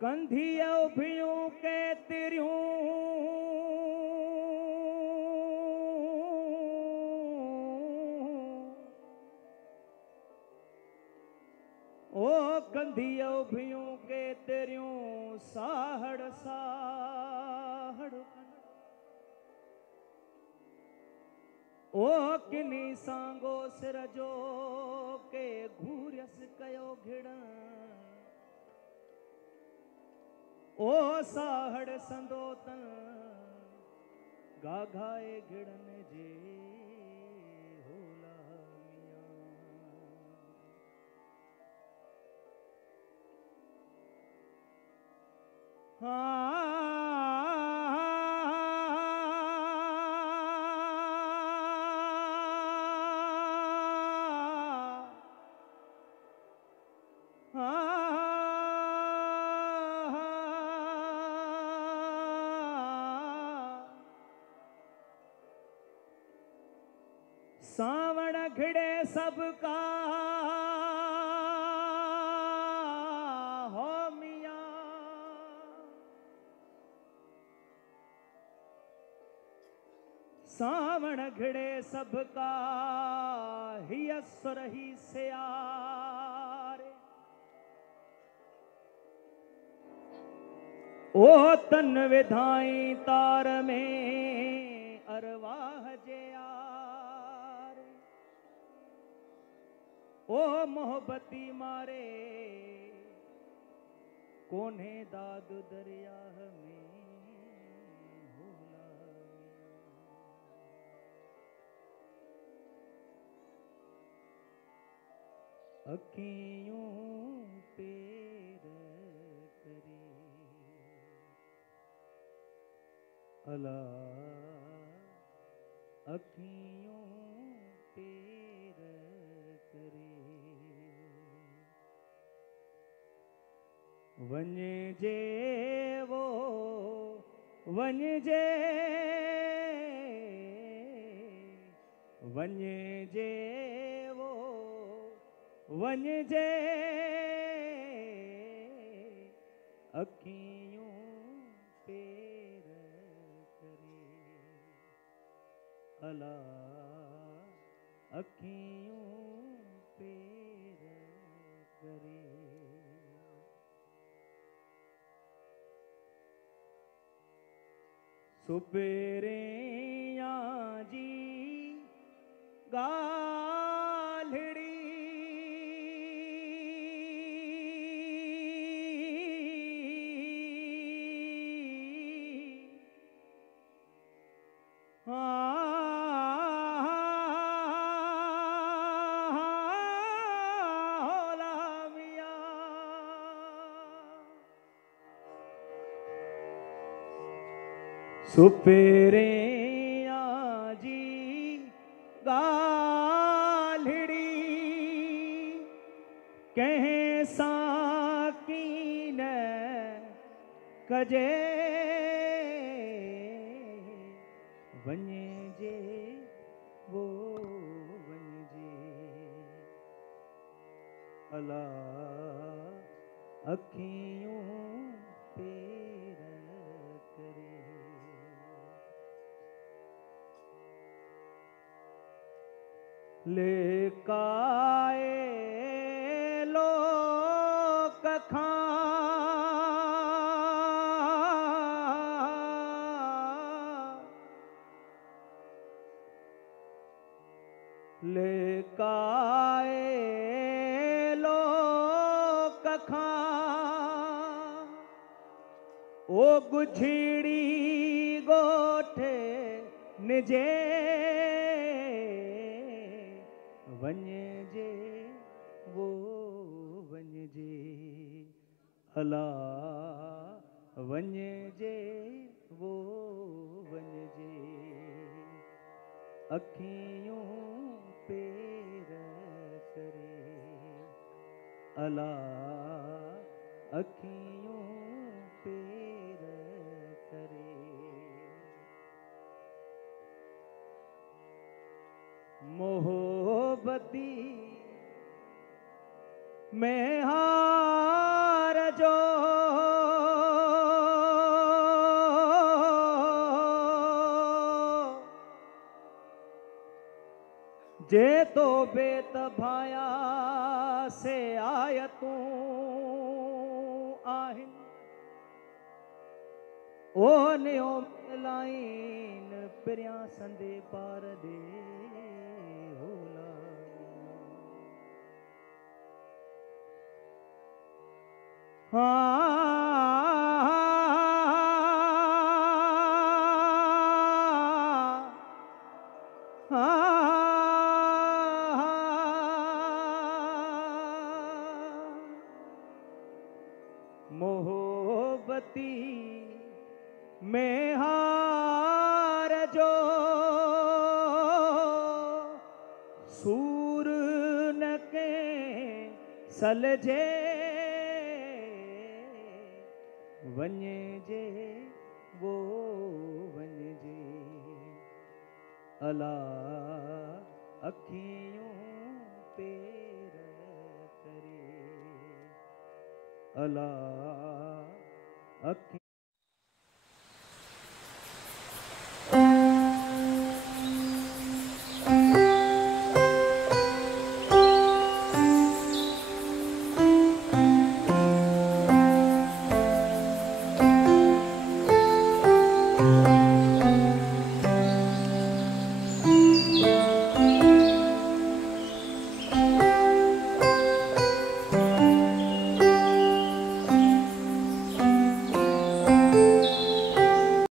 कंधिया उभियूं के तिरियूं ओ कंधिया उभियूं के तिरियूं साहड़ साहड़ ओ किनी सांगो सिर जो के घूरियस कयो घिड़न ओ साहड़ संदोतन गाघाए घिड़न जे होला सावण घिड़े सबका हो मिया सावण घिड़े सबका ही असुर ही सियारे ओ तन विधाई तार में अरवाह जे ओ मोहब्बती मारे कोने दाद दरिया में होला अखियों पेर करे अला अखियों पेर करे वञे जे वो वञे जे वञे जे वो वञे जे अखियों पेर करे अला अखियों पेर करे सुपेरिया जी गालड़ी सुपेरिया जी गालड़ी कहें साकीन कजे वञे जे वो वञे जे अला अखियों पेर करे लेकाए लोक लेकाए लोक ओ गुझड़ी गोठे निजे वञे जे वो वञे जे अला वञे जे वो वञे जे अखियों पेर करे अला अखियों पेर करे मोहब्बती में हार जो जे तो बेत भाया से आयतूं आहिन ओ नियो लाइन परियां संदे पार दे होला मोहब्बती में हार जो सूर न के सलझे वञे जे वो वञे जे अला अखियों पेर करे अला अखियों